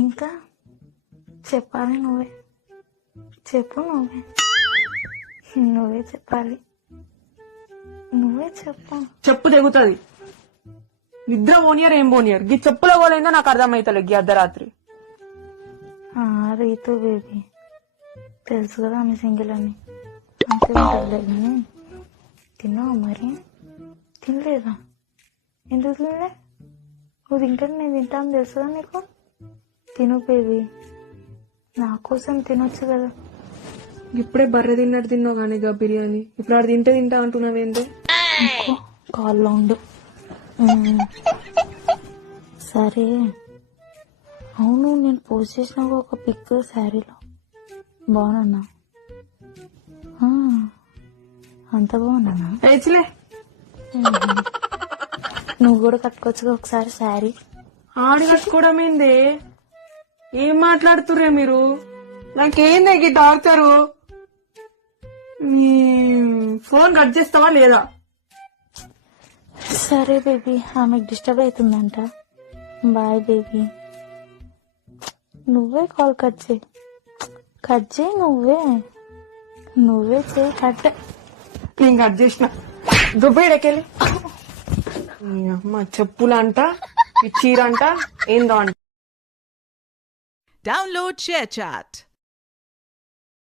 ఇంకా చెప్పాలి నువ్వే. చెప్పు నువ్వే. నువ్వే చెప్పాలి. నువ్వే చెప్పు. చెప్పు తెగుతుంది. నిద్ర పోనియర్ ఏం పోనియర్. గీ చెప్పుల పోలేందో నాకు అర్థమైతలే గీ అర్ధరాత్రి. రీతు బేబీ తెలుసు కదా ఆమె సింగిల్ అని. అంతే ఉంటలేదు కానీ తిన్నావా మరి? తినలేదా? ఎందుకు తినలే? నువ్వు తింటాను నేను తింటాను తెలుసు కదా నీకు. తిను బేబీ, నా కోసం తినొచ్చు కదా. ఇప్పుడే బర్రె తిన్నట్టు తిన్నావు కానీ గా బిర్యానీ. ఇప్పుడు ఆడు తింటే తింటా అంటున్నావేందే? కాల్లో ఉండు. సరే అవును, నేను పోస్ట్ చేసిన ఒక పిక్ శారీలో బాగున్నా. అంత బాగున్నానా? నువ్వు కూడా కట్టుకోవచ్చుగా ఒకసారి శారీ. ఆడి కట్టుకోవడం ఏందే? ఏం మాట్లాడుతుర్రే మీరు? నాకేందే ఈ డాక్టరు? ఫోన్ కట్ చేస్తావా లేదా? సరే బేబీ, ఆమెకు డిస్టర్బ్ అవుతుందంట. Bye baby. నువ్వే కాల్ కట్ చేయి. కట్ చేయి నువ్వే చేయి కట్. నేను కట్ చేసిన. దుబ్బేడకెళ్ళి అమ్మ చెప్పులంట, ఈ చీరంట ఏందో అంట. Download ShareChat.